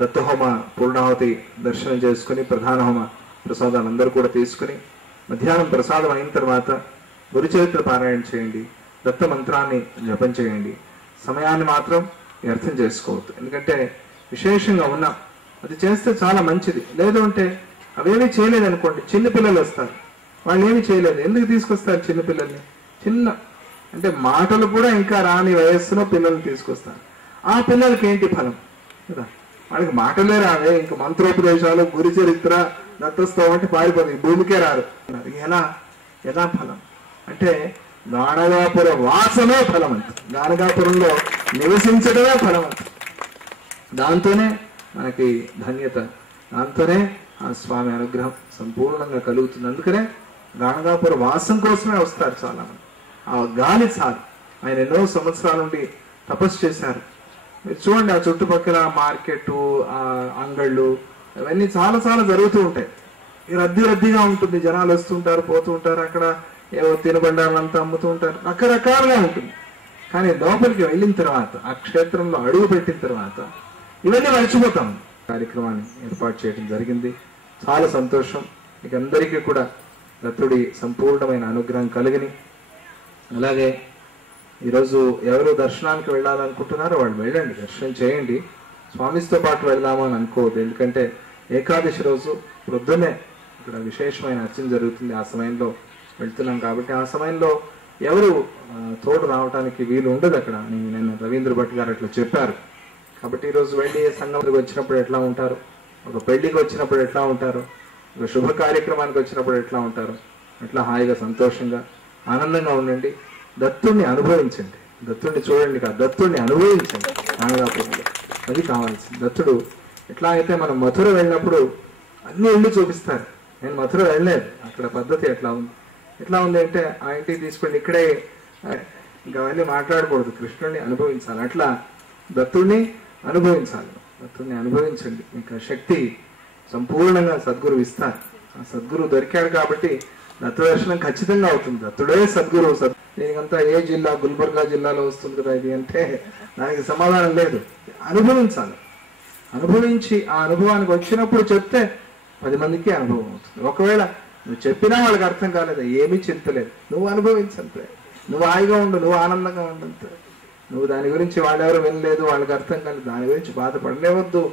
దత్తహోమ పూర్ణాహుతి దర్శనం చేసుకుని ప్రధాన హోమ ప్రసాదాలు అందరూ కూడా తీసుకుని మధ్యాహ్నం ప్రసాదం అయిన తర్వాత గురుచరిత్ర పారాయణ చేయండి, దత్త మంత్రాన్ని జపం చేయండి. సమయాన్ని మాత్రం వ్యర్థం చేసుకోవద్దు. ఎందుకంటే విశేషంగా ఉన్నాం, అది చేస్తే చాలా మంచిది. లేదు అంటే అవేమీ చేయలేదు అనుకోండి, చిన్నపిల్లలు వస్తారు, వాళ్ళు ఏమి చేయలేదు. ఎందుకు తీసుకొస్తారు చిన్నపిల్లల్ని? అంటే మాటలు కూడా ఇంకా రాని వయస్సులో పిల్లల్ని తీసుకొస్తారు. ఆ పిల్లలకి ఏంటి ఫలం కదా? వాళ్ళకి మాటలే రావే, ఇంకా మంత్రోపదేశాలు గురు చరిత్ర దత్తస్తవం అంటే పారిపోతుంది, భూమికే రారు. ఎలా ఫలం అంటే గాణగాపుర వాసమే ఫలం అంట. గాణగాపురంలో నివసించడమే ఫలం అంట. దాంతోనే మనకి ధన్యత, దాంతోనే ఆ స్వామి అనుగ్రహం సంపూర్ణంగా కలుగుతుంది. అందుకనే గాణగాపుర వాసం కోసమే వస్తారు చాలా మంది. ఆ గాలి చాలు. ఆయన ఎన్నో సంవత్సరాల నుండి తపస్సు చేశారు. మీరు చూడండి, ఆ చుట్టుపక్కల మార్కెట్, ఆ అంగళ్ళు అవన్నీ చాలా చాలా జరుగుతూ ఉంటాయి. రద్దీగా ఉంటుంది, జనాలు వస్తుంటారు పోతూ ఉంటారు. అక్కడ ఏవో తినుబండాలంతా అమ్ముతూ ఉంటారు, రకరకాలుగా ఉంటుంది. కానీ లోపలికి వెళ్ళిన తర్వాత, ఆ క్షేత్రంలో అడుగు పెట్టిన తర్వాత ఇవన్నీ మర్చిపోతాం. కార్యక్రమాన్ని ఏర్పాటు చేయడం జరిగింది. చాలా సంతోషం. మీకు అందరికీ కూడా దత్తుడి సంపూర్ణమైన అనుగ్రహం కలిగిని. అలాగే ఈరోజు ఎవరు దర్శనానికి వెళ్ళాలనుకుంటున్నారో వాళ్ళు వెళ్ళండి, దర్శనం చేయండి. స్వామితో పాటు వెళ్దాము అని అనుకోవద్దు. ఎందుకంటే ఏకాదశి రోజు ప్రొద్దునే ఇక్కడ విశేషమైన అర్చన జరుగుతుంది. ఆ సమయంలో వెళ్తున్నాం కాబట్టి ఆ సమయంలో ఎవరు తోడు రావడానికి వీలు ఉండదు. అక్కడ నేను రవీంద్ర భట్ గారు అట్లా చెప్పారు. కాబట్టి ఈరోజు వెళ్ళి సంఘంకి వచ్చినప్పుడు ఎట్లా ఉంటారు, ఒక పెళ్లికి వచ్చినప్పుడు ఎట్లా ఉంటారు, ఒక శుభ కార్యక్రమానికి వచ్చినప్పుడు ఎట్లా ఉంటారు, అట్లా హాయిగా సంతోషంగా ఆనందంగా ఉండండి. దత్తుడిని అనుభవించండి, దత్తుడిని చూడండి కాదు, దత్తుడిని అనుభవించండి. గాణగాపురంలో అది కావాల్సింది. దత్తుడు ఎట్లా అయితే మనం మథుర వెళ్ళినప్పుడు అన్ని ఇళ్ళు చూపిస్తారు. నేను మథుర వెళ్ళలేదు, అక్కడ పద్ధతి ఎట్లా ఉంది అంటే ఆ ఇంటికి తీసుకెళ్ళి ఇక్కడే ఇంకా అవన్నీ మాట్లాడకూడదు, కృష్ణుడిని అనుభవించాలి. అట్లా దత్తుడిని అనుభవించాలి. దత్తుడిని అనుభవించండి. మీకు శక్తి సంపూర్ణంగా సద్గురు ఇస్తారు. ఆ సద్గురు దొరికాడు కాబట్టి దత్తు దర్శనం ఖచ్చితంగా అవుతుంది. దత్తుడే సద్గురు. దీనికంతా ఏ జిల్లా, గుల్బర్గా జిల్లాలో వస్తుంది కదా ఇది అంటే దానికి సమాధానం లేదు. అనుభవించాలి. అనుభవించి ఆ అనుభవానికి వచ్చినప్పుడు చెప్తే 10 మందికి అనుభవం అవుతుంది. ఒకవేళ నువ్వు చెప్పినా వాళ్ళకి అర్థం కాలేదు, ఏమీ చింతలేదు, నువ్వు అనుభవించంతే. నువ్వు హాయిగా ఉండు, నువ్వు ఆనందంగా ఉండంతే. నువ్వు దాని గురించి వాళ్ళెవరు వినలేదు, వాళ్ళకి అర్థం కాలేదు, దాని గురించి బాధపడలేవద్దు.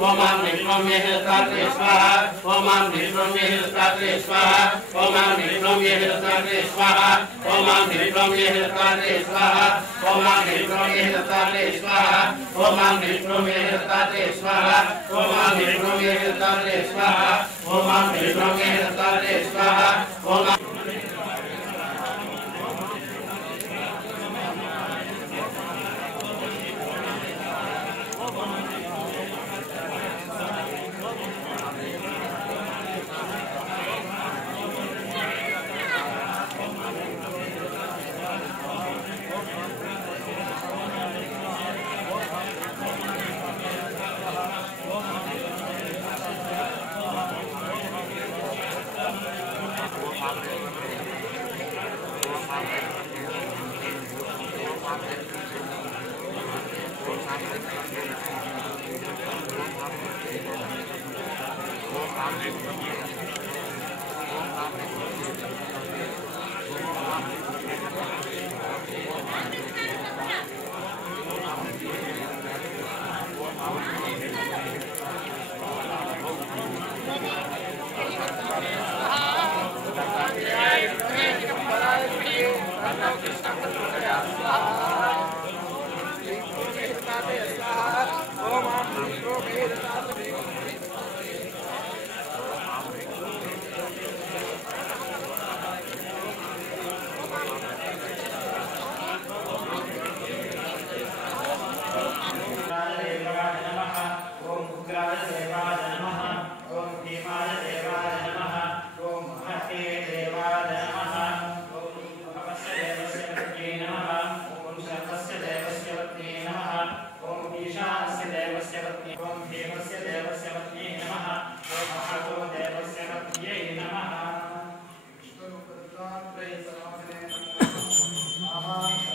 Omam Nishvam Yehilsatre Swaha, Omam Nishvam Yehilsatre Swaha, Omam Nishvam Yehilsatre Swaha, Omam Nishvam Yehilsatre Swaha, Omam Nishvam Yehilsatre Swaha, Omam Nishvam Yehilsatre Swaha, Omam Nishvam Yehilsatre Swaha, Omam Nishvam Yehilsatre Swaha, Omam देवस्य देवस्य पत्न्यै नमः ओम महातो देवस्य पत्न्यै नमः विष्णुपदत्रात्रे समाधने नमः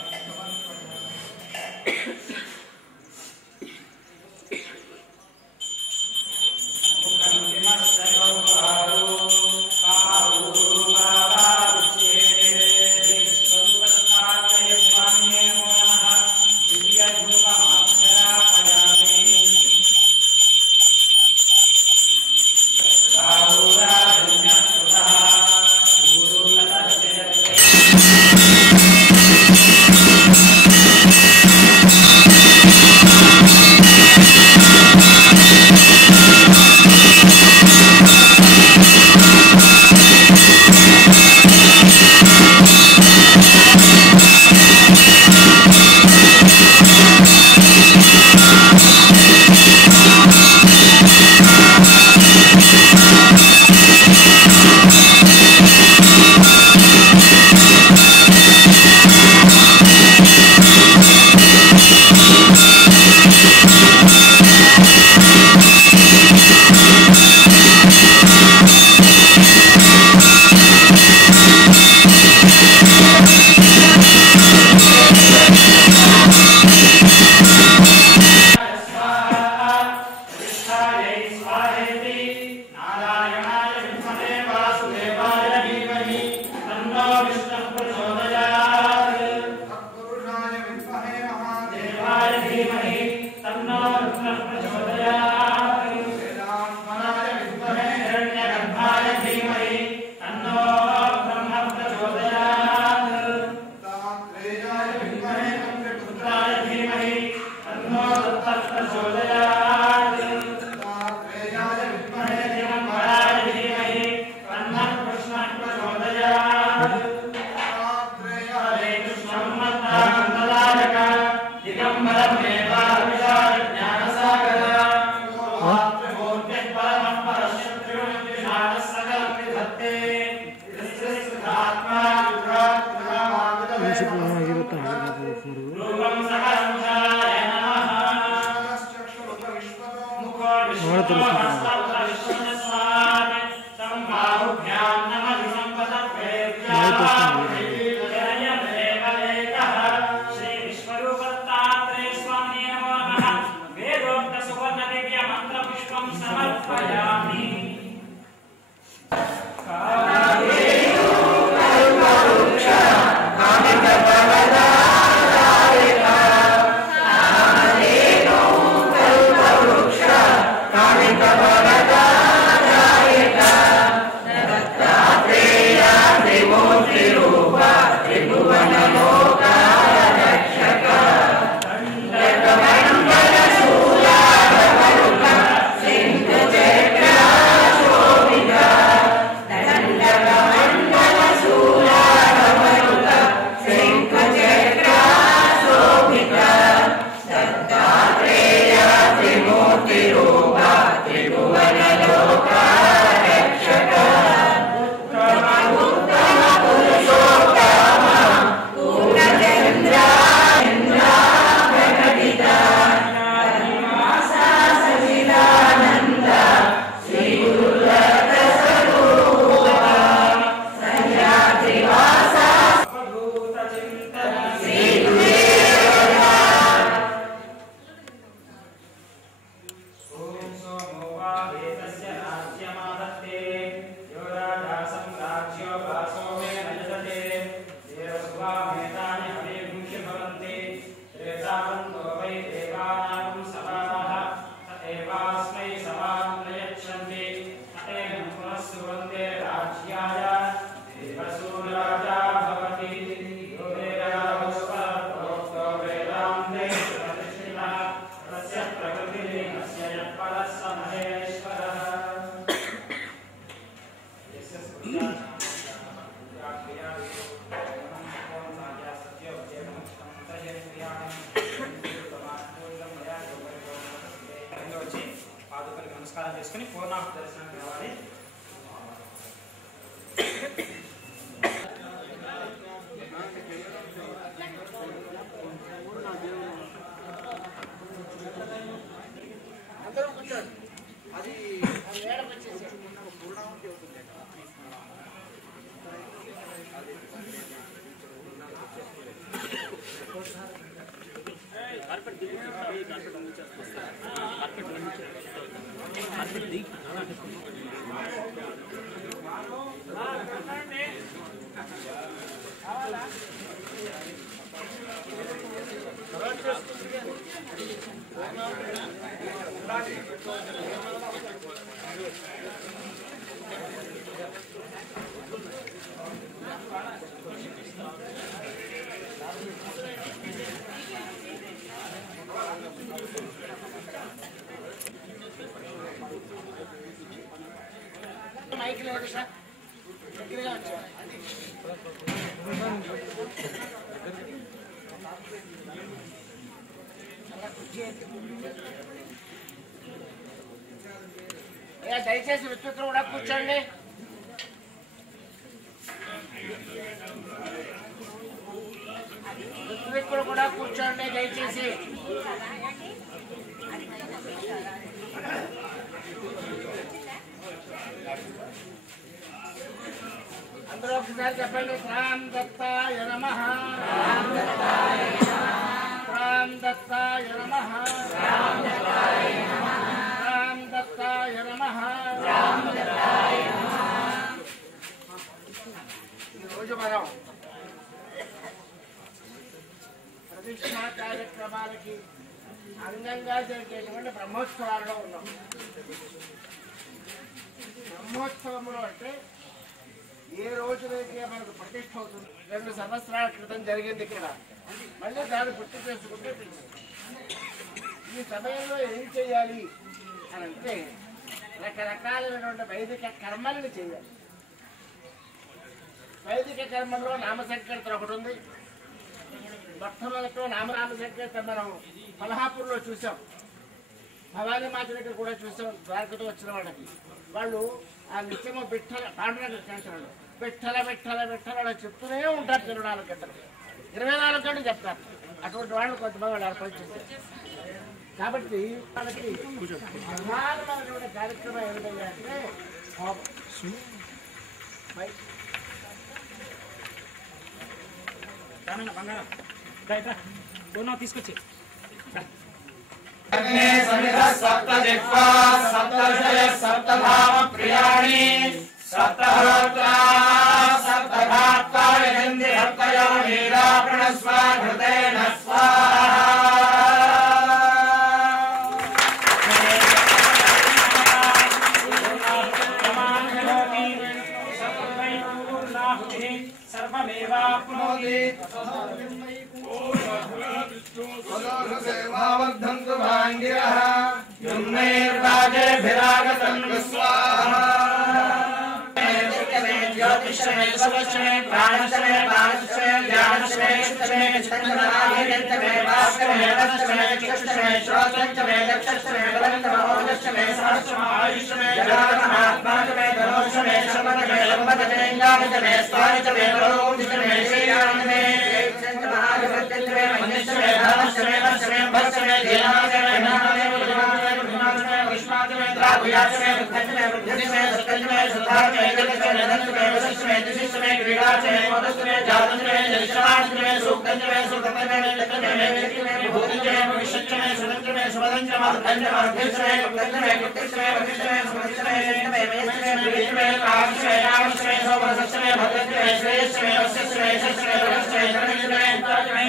అందరూ కూర్చోండి. అది madam వచ్చేసి మైక్ లేదు సార్, దగ్గరగా వచ్చారు. దయచేసి విద్యుత్తులు కూడా కూర్చోండి. విద్యుత్తులు కూడా కూర్చోండి దయచేసి. అందరూ ఒకసారి చెప్పండి. రామ్ దత్తాయ నమః, రామ్ దత్తాయ నమః, రామ్ దత్తాయ నమః, రామ్ దత్తాయ నమః, రామ్ దత్తాయ నమః, రామ్ దత్తాయ నమః. ఈరోజు మనం ప్రతిష్ఠా కార్యక్రమాలకి అంగంగా జరిగేటువంటి బ్రహ్మోత్సవాల్లో ఉన్నాం. బ్రహ్మోత్సవంలో అంటే ఏ రోజునైతే మనకు ప్రతిష్ఠ అవుతుంది. 2 సంవత్సరాల క్రితం జరిగింది ఇక్కడ. మళ్ళీ దాన్ని గుర్తు చేసుకుంటే ఈ సమయంలో ఏం చేయాలి అని అంటే రకరకాలైనటువంటి వైదిక కర్మలను చేయాలి. వైదిక కర్మలో నామ సంకీర్తన ఒకటి ఉంది. మొట్టమొదటి నామనామ సంకీర్తన మనం కొల్హాపూర్లో చూసాం, భవానీ మాత దగ్గర కూడా చూసాం. ద్వారకతో వచ్చిన వాళ్ళకి వాళ్ళు ఆ నిత్యము బిట్టల పాండురంగ కేంద్రంలో బిట్టల బిట్టల బిట్టల వాళ్ళు చెప్తూనే ఉంటారు. 24 గంటలు 24 గంటలు చెప్తారు. అటువంటి వాళ్ళు కొంతమంది వాళ్ళు ఏర్పాటు చేశారు. కాబట్టి వాళ్ళకి ప్రధానమైనటువంటి కార్యక్రమం ఏమిటంటే తీసుకొచ్చి सर्वमेवाप्नोति सेवावर्धन्तु भाङ्गिरः युम्नैर्वाजेभिरागतं स्वाहा ज्योतिषमे सर्वश्रमे प्राणश्रमे पाणश्रमे ज्ञानश्रमे शिक्षमे चित्तनाभिरन्तमे वाक्यमे दक्षमे चक्षुष्मे श्रोत्रमे दक्षश्रमे बलन्तमे ओजश्रमे सहस्रमे आयुष्मे जगन्नाथात्मात्मे धनोश्रमे शमनमे लम्बतमे ज्ञानतमे स्वानितमे बलोदितमे श्रीरामतमे महाधिपत्यत्वे मनुष्यमे धनश्रमे वश्रमे भस्रमे देवाश्रमे नाममे बुद्धिमात्मे बुद्धिमात्मे विश्वात्मे द्राभुयाश्रमे बुद्धत्मे बुद्धिमे सत्यत्मे सुधात्मे जगत्मे धनत्मे वशस्मे दिशिष्मे क्रीडाश्रमे मोदस्मे जातस्मे जलिश्रमाश्रमे सूक्तमे सुखत्मे लक्ष्मे वेदिमे भूतमे भविष्यत्मे सुरंत्मे सुवदंत्मे मधुतमे मधुश्रमे गुप्तत्मे गुप्तश्रमे वशिष्ठमे सुमतिश्रमे शक्तमे वेदश्रमे विविधमे कामश्रमे कामश्रमे सौभसश्रमे भद्रत्मे श्रेयश्रमे वश्यश्रमे यशस्रमे धनश्रमे धनश्रमे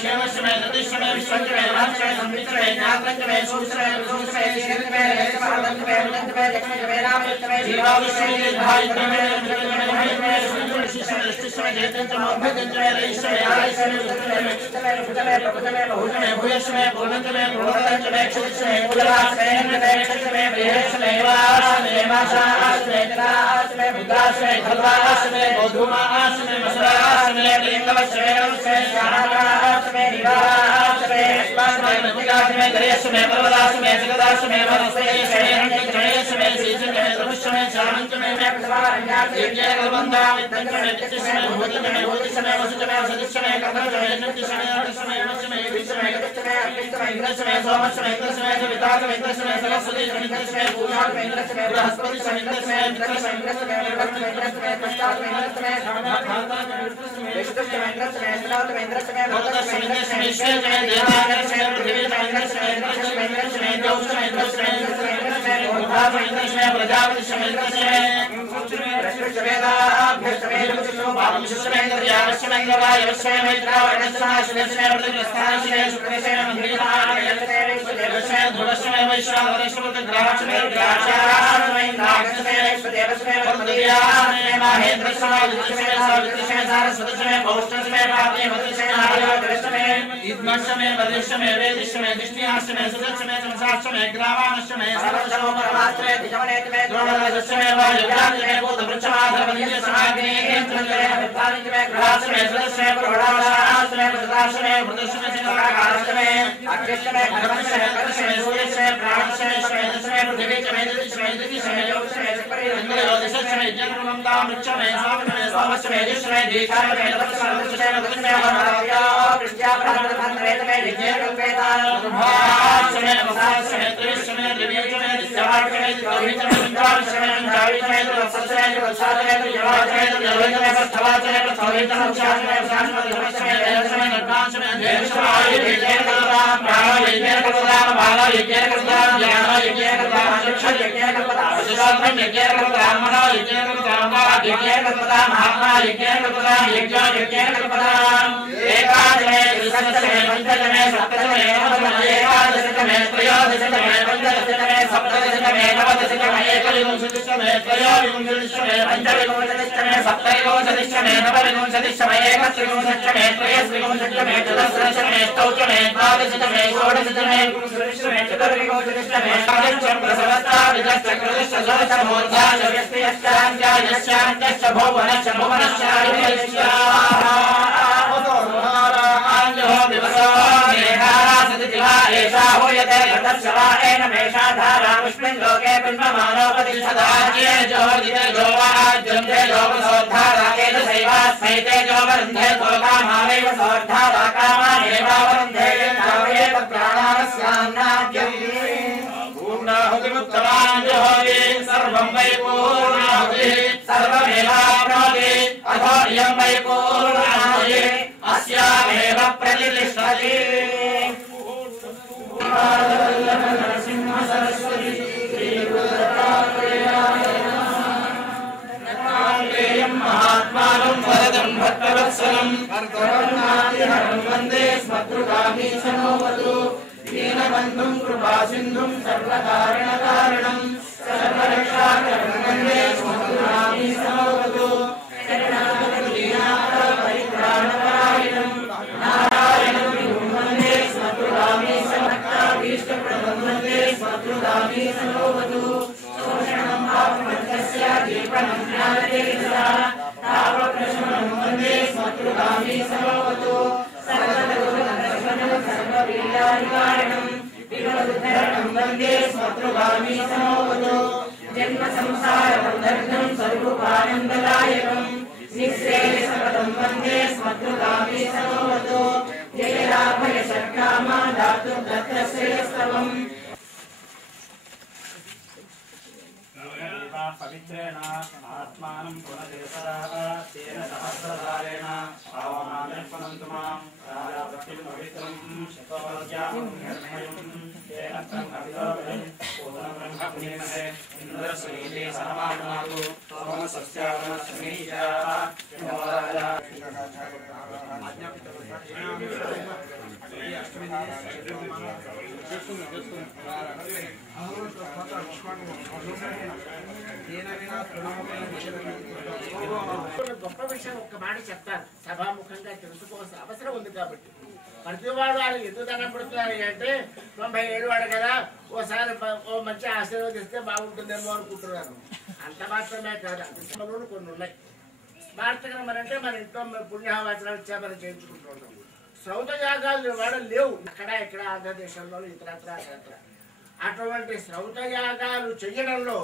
क्षेमश्रमे दतिश्रमे विश्वश्रमे महश्रमे संविश्रमे ज्ञातश्रमे सूश्रमे सूश्रमे शीर्षमे यशमहतमे मुदन्तमे लक्ष्मीश्रमे रामश्रमे जीवाविश्रमे दीर्घायुष्मे लक्ष्मीश्रमे सुन्दरशिश्रमे शिश्रमे जयतन्त्रमे अभ्यतन्त्रमे रयिश्रमे आयुष्रमे सुतमे चित्तमे भुतमे प्रभुतमे बहुतमे भूयश्रमे पूर्णतमे पूर्णतमे क्षितिश्रमे पूजनाश्रमे नमे क्षितिश्रमे प्रियश्रमे वाश्रमे माशाश्रमे तराश्रमे बुद्धाश्रमे खल्वाश्रमे बौद्धुमाश्रमे मसराश्रमे लिंगवश्रमे नमश्रमे शाहाश्रमे निवाश्रमे स्वाश्रमे मृतिकाश्रमे गणेश्रमे पर्वताश्रमे जगदाश्रमे वनश्रमे श्रेयश्रमे पवित्रेण आत्मानं पुनदेशः तेन सहस्रधारेण पावनादर्पणन्तु मां राजापतिं पवित्रं शतोज्ञानं निर्णयं तेन ब्रह्मविदोऽयं पूर्णब्रह्मपुनीमहे इन्द्रश्रीते सहमानातु सोमसस्यावनश्रीजाः గొప్ప విషయం ఒక్క మాట చెప్తారు సభాముఖంగా తెలుసుకోవాల్సిన అవసరం ఉంది కాబట్టి ప్రతివాడు వాళ్ళు ఎందుకు దండం పెడుతున్నారు అంటే 97 వాడు కదా ఓసారి ఓ మంచి ఆశీర్వదిస్తే బాగుంటుందేమో అనుకుంటున్నారు. అంత మాత్రమే కాదు అధికారులు కొన్ని ఉన్నాయి. భారతగ్రహం అంటే మన ఇంట్లో పుణ్యవాచనాలు ఇచ్చా మనం చేయించుకుంటూ ఉంటాం. శ్రౌత యాగాలు వాడు లేవు అక్కడ ఇక్కడ ఆంధ్రదేశంలో ఇతరత్ర అటువంటి శ్రౌత యాగాలు చేయడంలో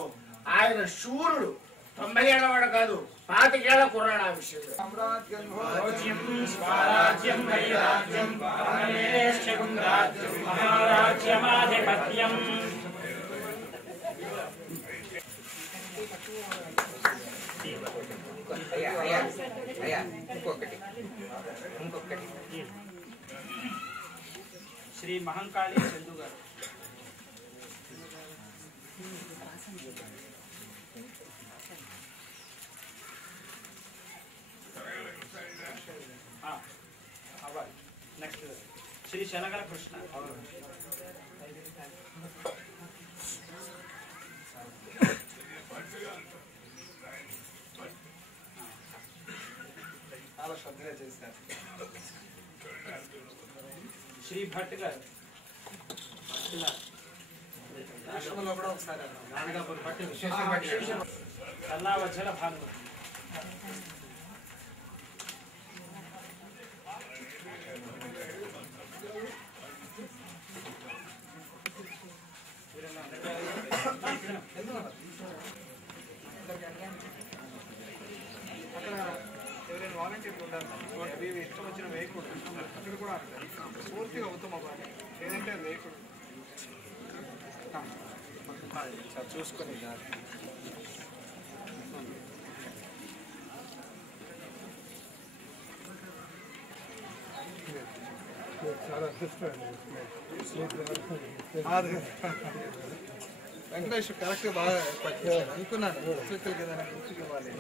ఆయన శూరుడు 90 ఏళ్ళవాడు కాదు, 25 ఏళ్ల కుర్రాడు. ఆ విషయంలో రాజ్యం స్వరాజ్యం వైరాజ్యం పరమేశ్వరం రాజ్యం మహారాజ్యమాధిపత్యం. ఇంకొకటి శ్రీ మహంకాళి చందు గారు. నెక్స్ట్ శ్రీ శనగల కృష్ణ. చాలా శ్రద్ధగా చేశారు. శ్రీ భట్ గారు. రాష్ట్రంలో కూడా ఒకసారి కల్లా వజ్జల భాను. అక్కడ ఎవరైనా వాలంటీర్లు ఉండాలి. మేము ఇష్టం వచ్చిన వేయకూడదు. అక్కడ కూడా పూర్తిగా ఉత్తమ బాగా ఏదంటే వేయకూడదు. చూసుకొని వెంకటేష్ కరెక్ట్ బాగా అనుకున్నాను. స్పీకర్కి ఏదైనా గుర్తుకు ఇవ్వాలి.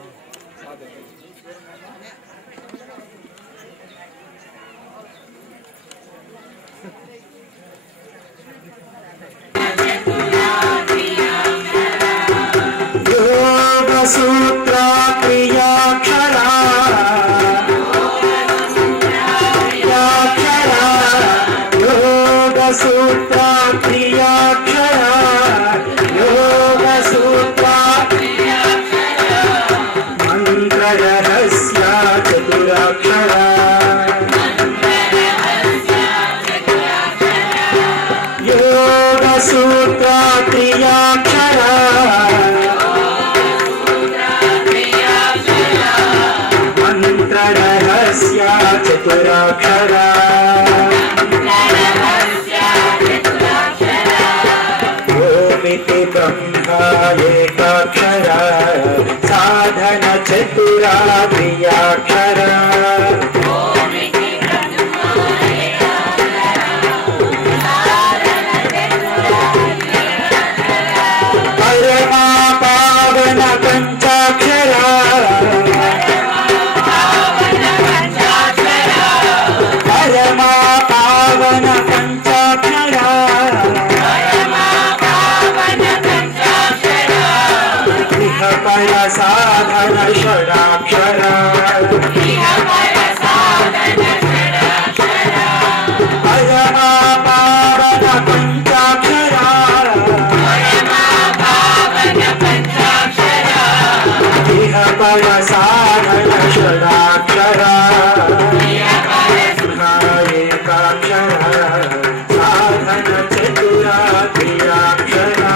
सूत्र क्रियाक्षरा योग सूत्र क्रियाक्षरा योग सूत्र मंत्र रहस्य चतुराक्षरा योग सूत्र क्रियाक्षरा रहस्य चतुराक्षरा ओमिति ब्रह्मा एकाक्षरा साधन चतुरा क्रियाक्षरा परमा पावन पंचाक्षरा परमा पावन पंचाक्षरा इह पर साधन षडाक्षरा परमा पावन पंचाक्षरा इह पर साधन षडाक्षरा साधन चतुरा क्रियाक्षरा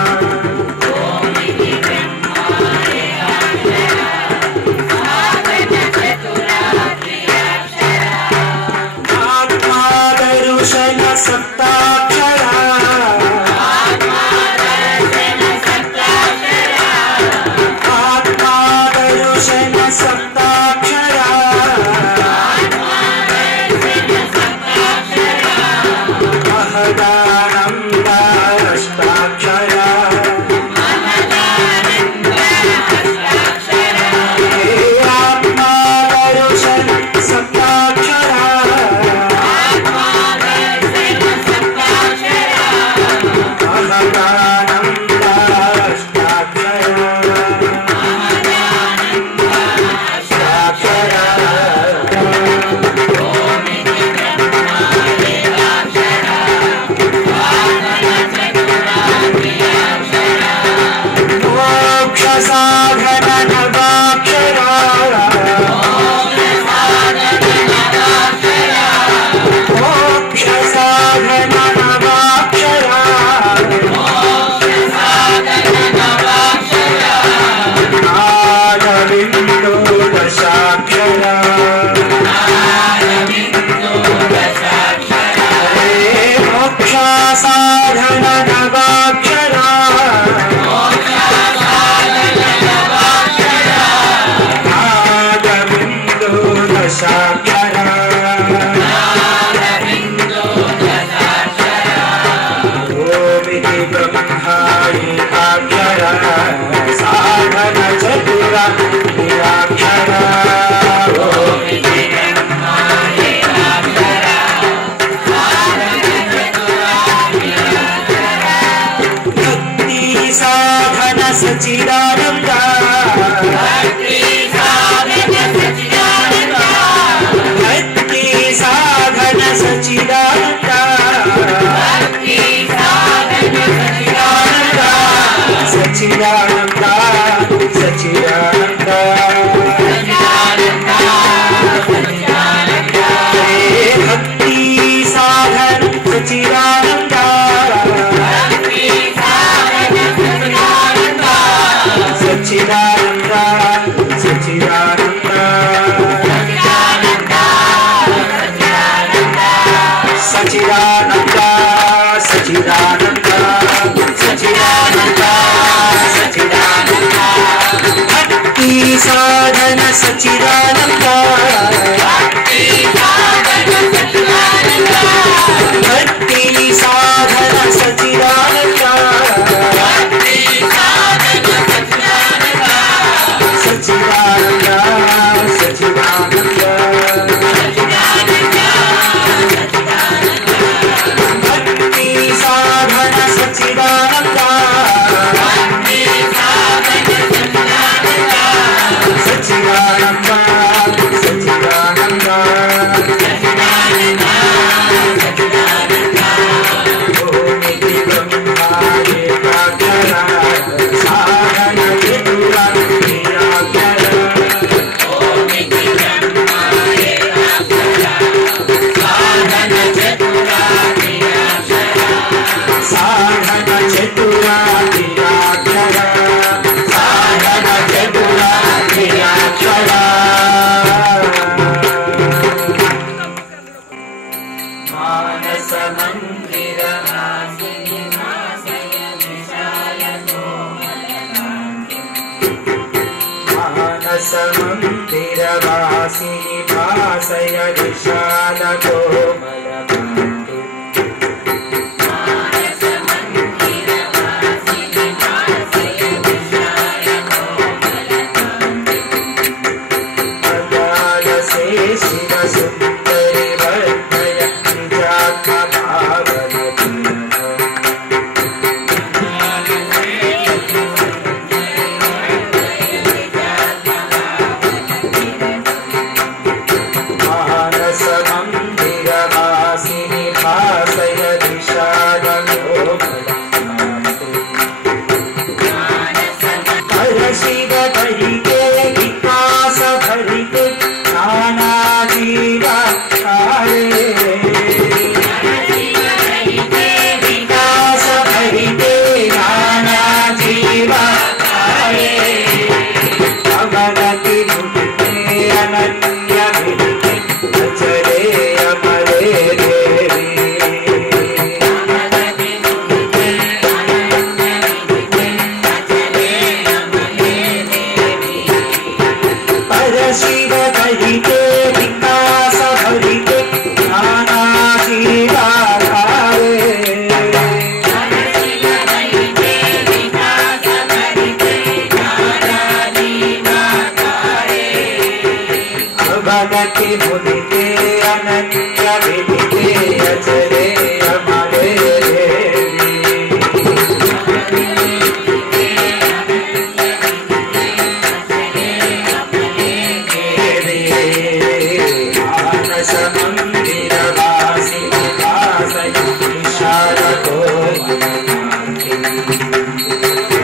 साधन सचिदानंद भक्ति साधन सचिदानंद भक्ति साधन सचिदानंद भक्ति साधन सचिदानंद सचिदानंद सचिदानंद भक्ति साधन सचिदानंद सचिदानंद सचिदानंद सचिदानंद सचिदानंद सचिदानंद सचिदानंद भक्ति साधन सचिदानंद भक्ति साधन सचिदानंद भक्ति साधन सचिदानंद भक्ति साधन सचिदानंद सचिदानंद भक्ति साधन सचिदानंद भक्ति साधन सचिदानंद सचिदानंद ओम इति ब्रह्मा एकाक्षरा साधन चतुरा निराक्षरा ओम इति ब्रह्मा एकाक्षरा साधन चतुरा निराक्षरा साधन चतुरा निराक्षरा साधन चतुरा निराक्षरा मानस मंदिर मानस मंदिर वासिनी भासय विशाल कोमल कांति अजाल से शिव सुंदरी वर्धय निजात्म भावन मानस मंदिर वासिनी भासय विशाल कोमल हर शिव कहिके विकास भरिके नाना जीवा कारे विकास भरिके नाना जीवा कारे अवनति मुक्ते अनन्य विदिते अचले अमले देवी पर शिव कहिके विकास भरिके नाना जीवा कारे भगति मुदिते अनन्य विदिते अचले अमले देवी मानस मंदिर वासिनी भासय विशाल कोमल कांति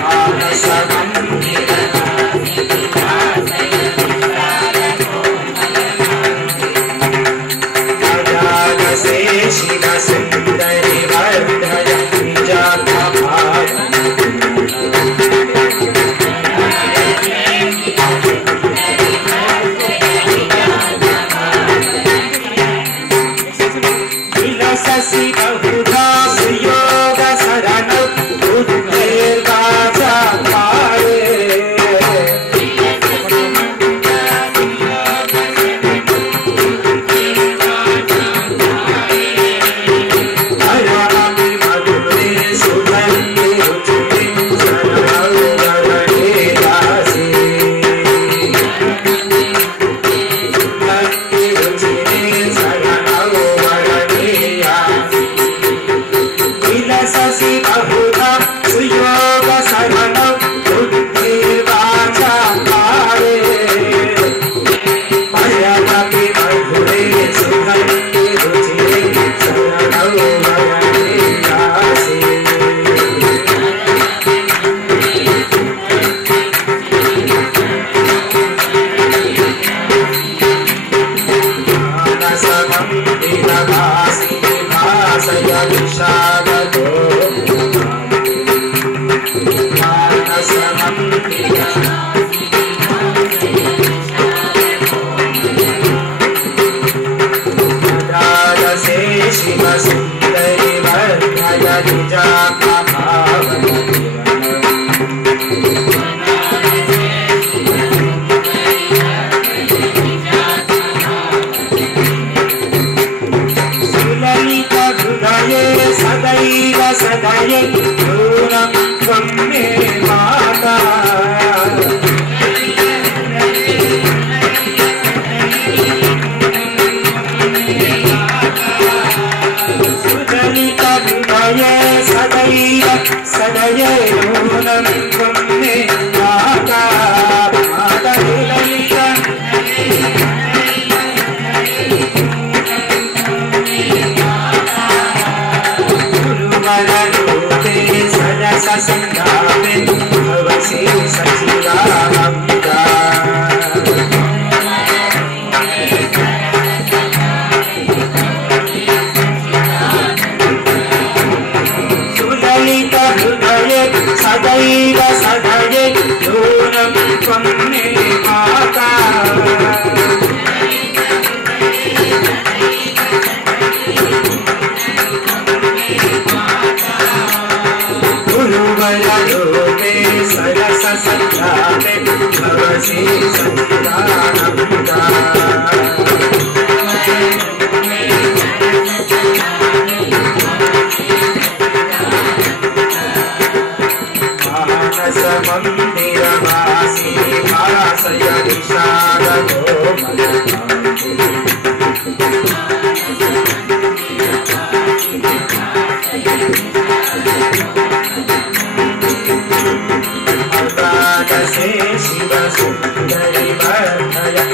मानस मंदिर वासिनी भासय विशाल कोमल कांति शिव सुंदरी वर्धय सुललित हृदये सदैव सदये दूरं त्वं मे माता सदैव सदये नूनं त्वं मे माता मातरुललिता गुरुवररूपे सरससङ्गामे भवसि सचिदानन्दा सदैव सदये दूरं त्वं मे माता गुरुवररूपे सरससङ्गामे भवसि सचिदानन्दा मंदिरवासी भासय विशारदो से शिव सुंदरी वर्धय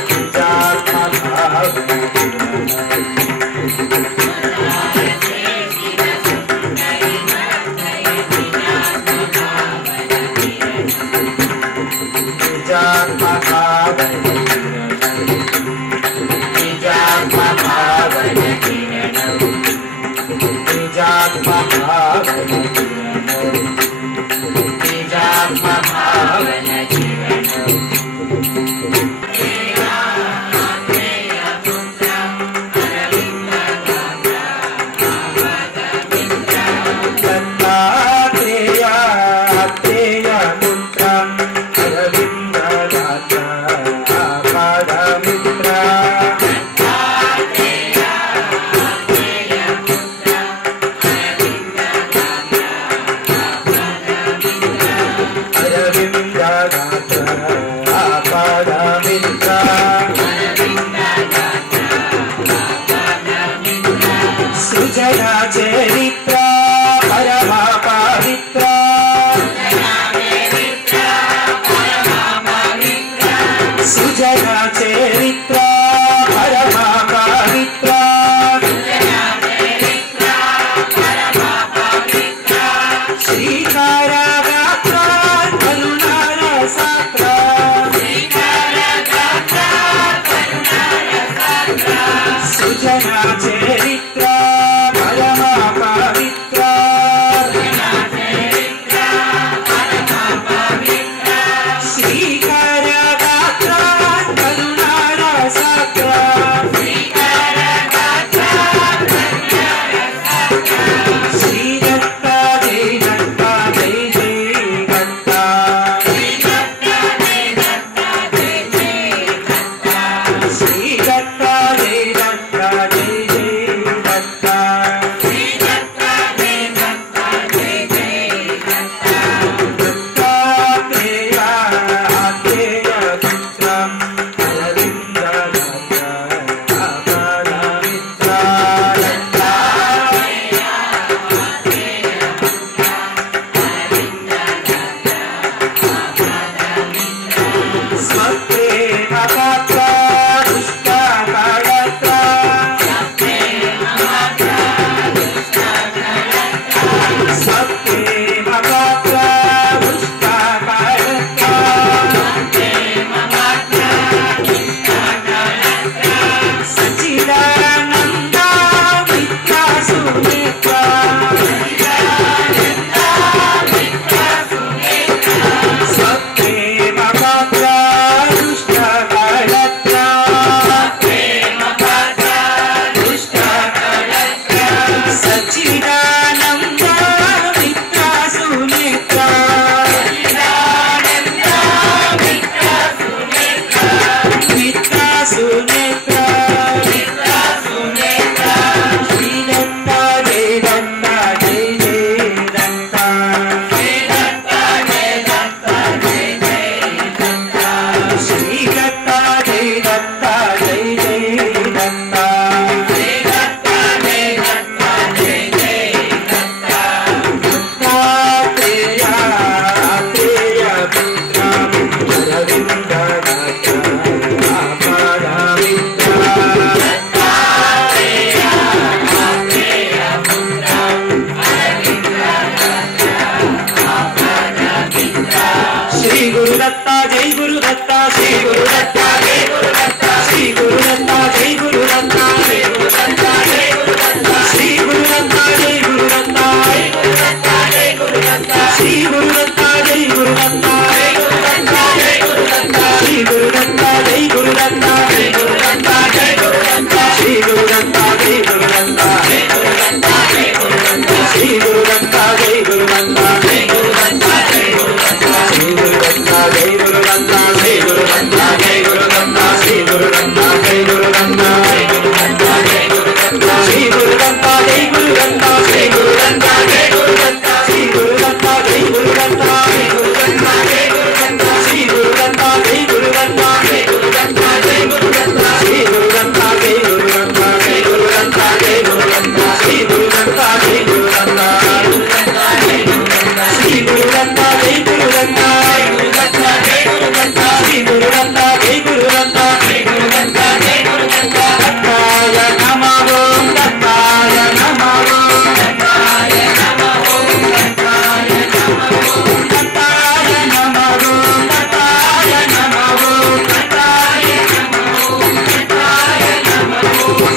श्री गुरुदत्ता जय गुरुदत्ता श्री गुरुदत्ता जय गुरुदत्ता श्री गुरुदत्ता जय गुरुदत्ता श्री गुरुदत्ता जय गुरुदत्ता श्री गुरुदत्ता जय गुरुदत्ता जय गुरुदत्ता श्री गुरुदत्ता जय गुरुदत्ता श्री गुरुदत्ता जय गुरुदत्ता जय गुरुदत्ता जय गुरुदत्ता श्री गुरुदत्ता जय गुरुदत्ता जय गुरुदत्ता जय गुरुदत्ता श्री गुरुदत्ता जय गुरुदत्ता जय गुरुदत्ता जय गुरुदत्ता श्री गुरुदत्ता जय गुरुदत्ता जय गुरुदत्ता जय गुरुदत्ता श्री गुरुदत्ता जय गुरुदत्ता जय गुरुदत्ता जय गुरुदत्ता श्री गुरुदत्ता जय गुरुदत्ता जय गुरुदत्ता जय गुरुदत्ता श्री गुरुदत्ता जय गुरुदत्ता जय गुरुदत्ता जय गुरुदत्ता श्री गुरुदत्ता जय गुरुदत्ता जय गुरुदत्ता जय गुरुदत्ता श्री गुरुदत्ता जय गुरुदत्ता जय गुरुदत्ता जय गुरुदत्ता श्री गुरुदत्ता जय गुरुदत्ता श्री गुरुदत्ता जय गुरुदत्ता श्री गुरुदत्ता जय गुरुदत्ता जय गुरुदत्ता जय गुरुदत्ता दत्ताय नमः दत्ताय नमः दत्ताय नमः दत्ताय नमः दत्ताय नमः दत्ताय नमः दत्ताय नमः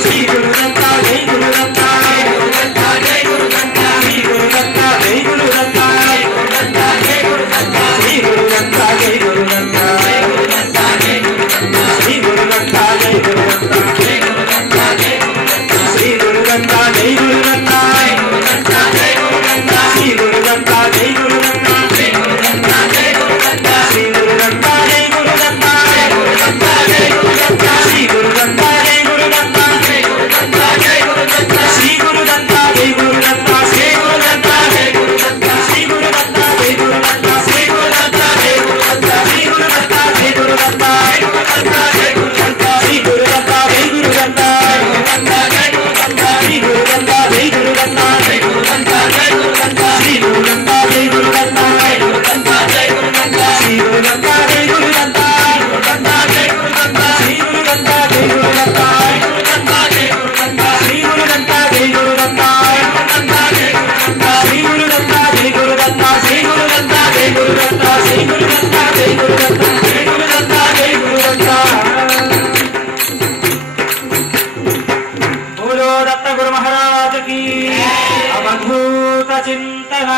श्री गुरुदत्ता जय गुरुदत्ता जय गुरुदत्ता जय गुरुदत्ता श्री गुरुदत्ता जय गुरुदत्ता जय गुरुदत्ता जय गुरुदत्ता श्री गुरुदत्ता जय गुरुदत्ता जय गुरुदत्ता जय गुरुदत्ता श्री गुरुदत्ता जय गुरुदत्ता जय गुरुदत्ता जय गुरुदत्ता श्री गुरुदत्ता जय गुरुदत्ता जय गुरुदत्ता जय गुरुदत्ता श्री गुरुदत्ता जय गुरुदत्ता जय गुरुदत्ता जय गुरुदत्ता श्री गुरुदत्ता जय गुरुदत्ता जय गुरुदत्ता जय गुरुदत्ता श्री गुरुदत्ता जय गुरुदत्ता जय गुरुदत्ता जय गुरुदत्ता श्री गुरुदत्ता जय गुरुदत्ता जय गुरुदत्ता जय गुरुदत्ता श्री गुरुदत्ता जय गुरुदत्ता श्री गुरुदत्ता जय गुरुदत्ता श्री गुरुदत्ता जय गुरुदत्ता जय गुरुदत्ता जय गुरुदत्ता श्री गुरुदत्ता जय गुरुदत्ता जय गुरुदत्ता श्री गुरुदत्ता जय गुरुदत्ता जय गुरुदत्ता जय गुरुदत्ता श्री गुरुदत्ता जय गुरुदत्ता जय गुरुदत्ता जय गुरुदत्ता श्री गुरुदत्ता जय गुरुदत्ता गुरुदत्ता जय गुरुदत्ता श्री गुरुदत्ता जय गुरुदत्ता गुरुदत्ता जय गुरुदत्ता श्री गुरुदत्ता जय गुरुदत्ता गुरुदत्ता जय गुरुदत्ता श्री गुरुदत्ता जय गुरुदत्ता श्री गुरुदत्ता जय गुरुदत्ता श्री गुरुदत्ता जय गुरुदत्ता श्री गुरुदत्ता जय गुरुदत्ता बोलो दत्त गुरु महाराज की अवधूत चिंतन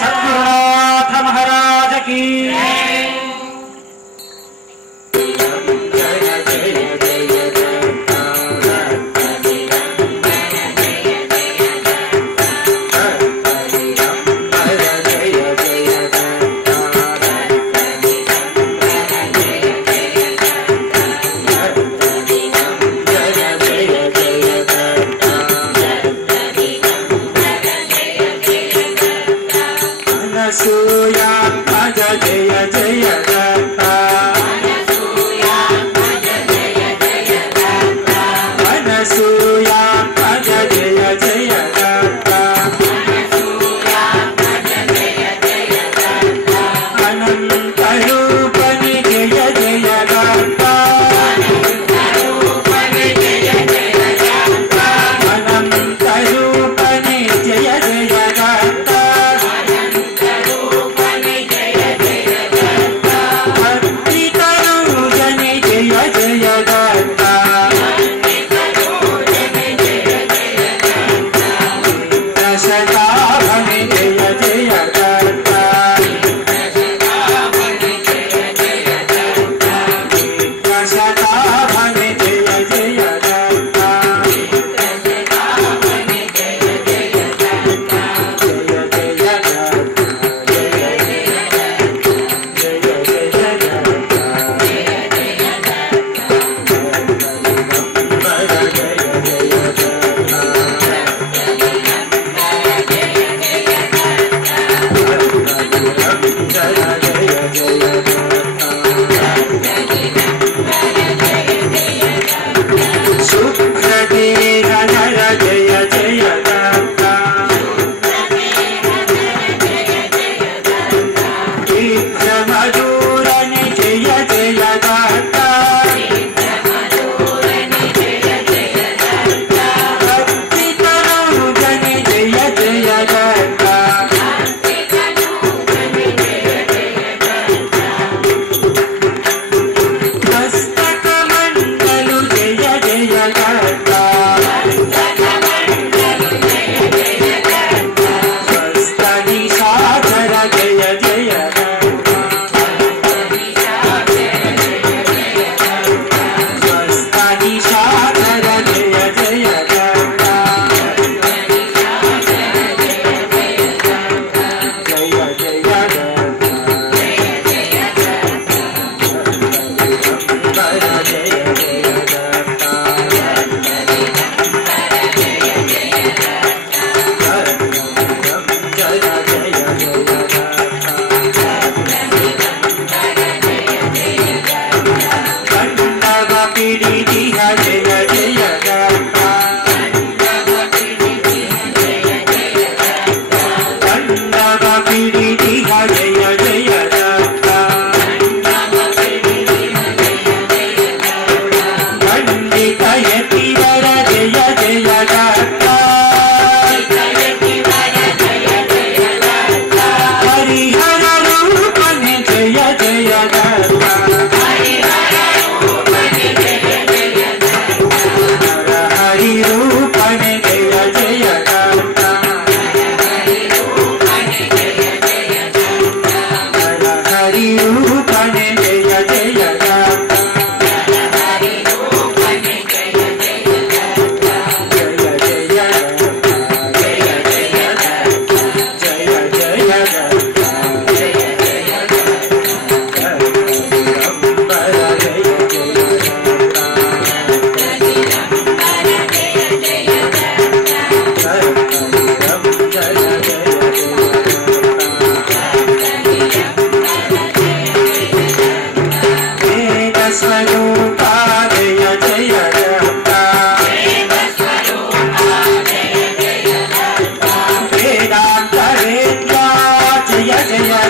सद्गुरुनाथ महाराज की सूया भज जय जय दत्ता अनसूया भज जय जय दत्ता अनसूया भज जय जय दत्ता अनसूया भज जय जय दत्ता अनंत रूपनि जय जय दत्ता अनंत रूपनि जय जय दत्ता अनंत रूपनि जय जय दत्ता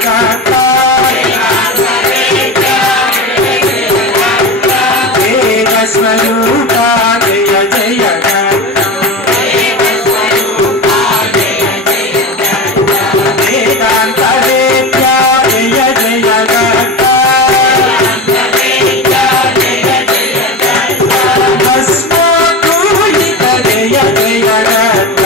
दत्त वेद स्वरूपा जय जय दत्त वेदांत वेद्या जय जय दत्त भस्माकुलित जय जय दत्त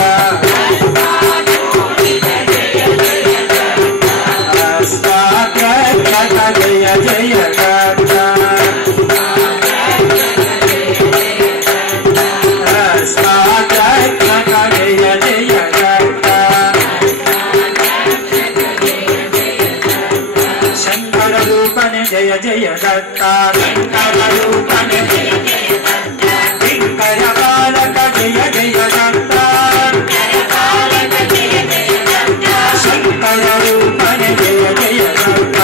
अस्ताग्रगत जय जय दत्त अस्ताग्रगत जय जय दत्त शंकर रूपन जय जय दत्त शंकर रूपन जय जय दत्त किंकर बालक जय जय दत्त शंकर रूपन जय जय दत्त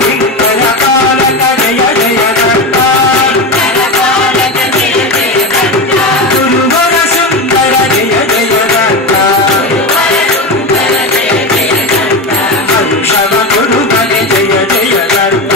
किंकर बालक जय जय दत्त गुरुवर सुंदर जय जय दत्त हर्षव गुरुवर जय जय दत्त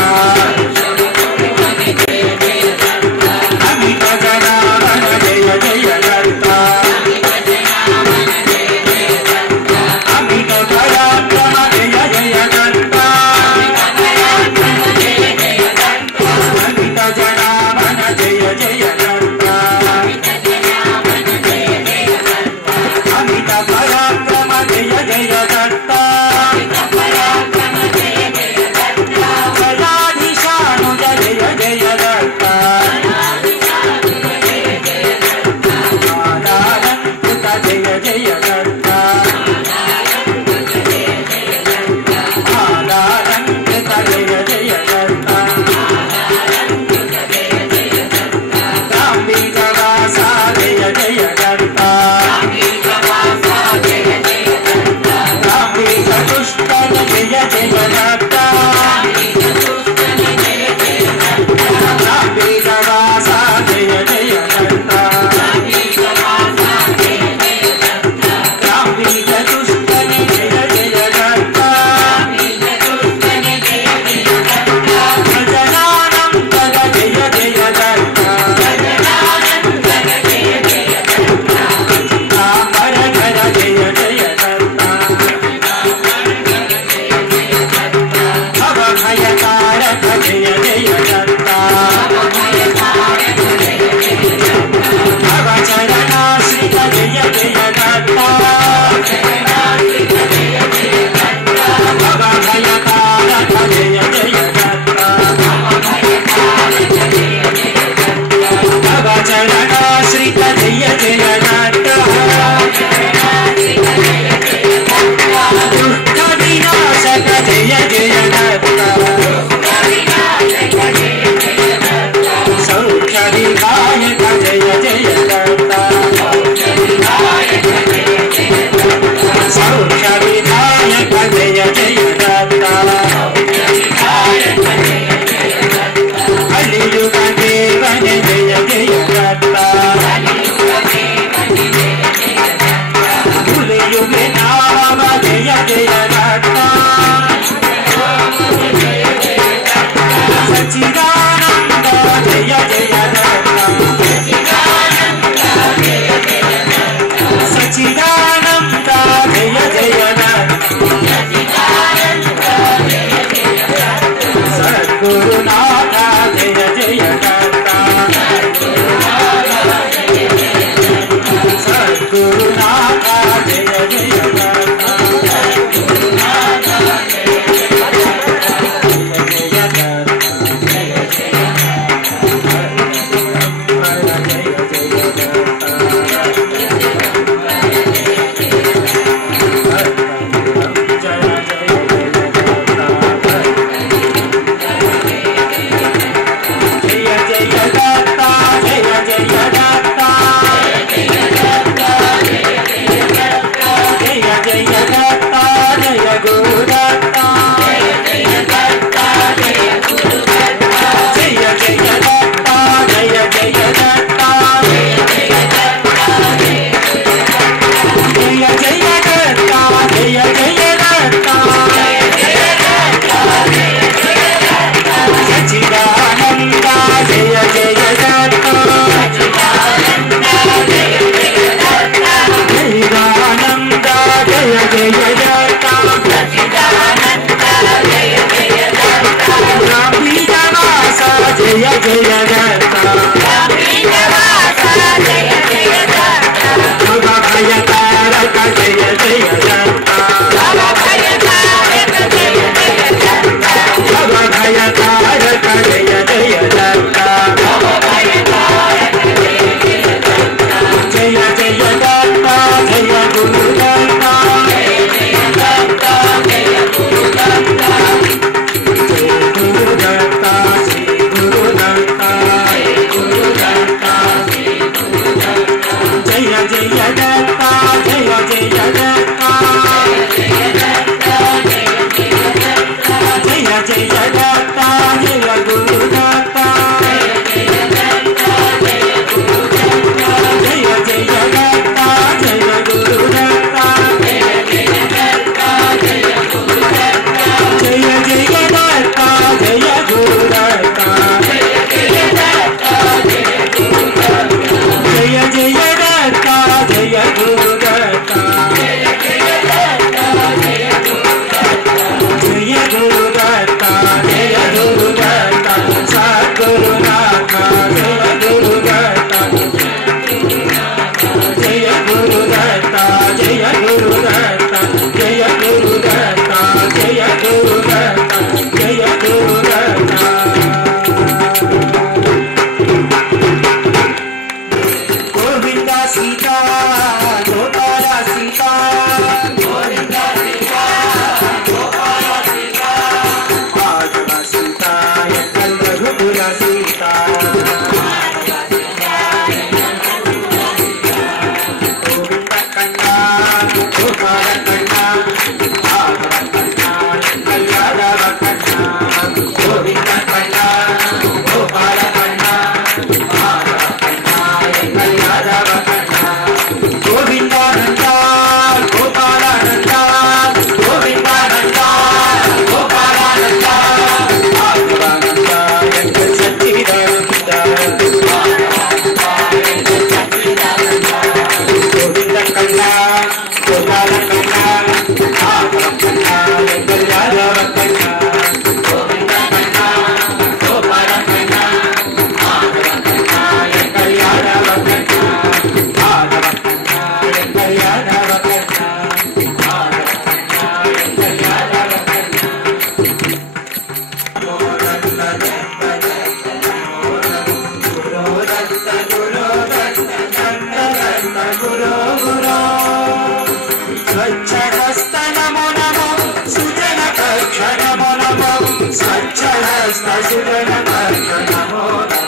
तस्मात्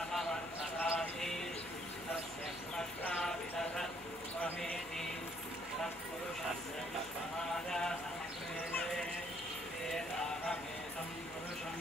समवर्तताति तस्य स्मष्टाविदधत्रूपमेति तत्पुरुषस्य कल्पमादाहमेते वेदाहमेतं पुरुषं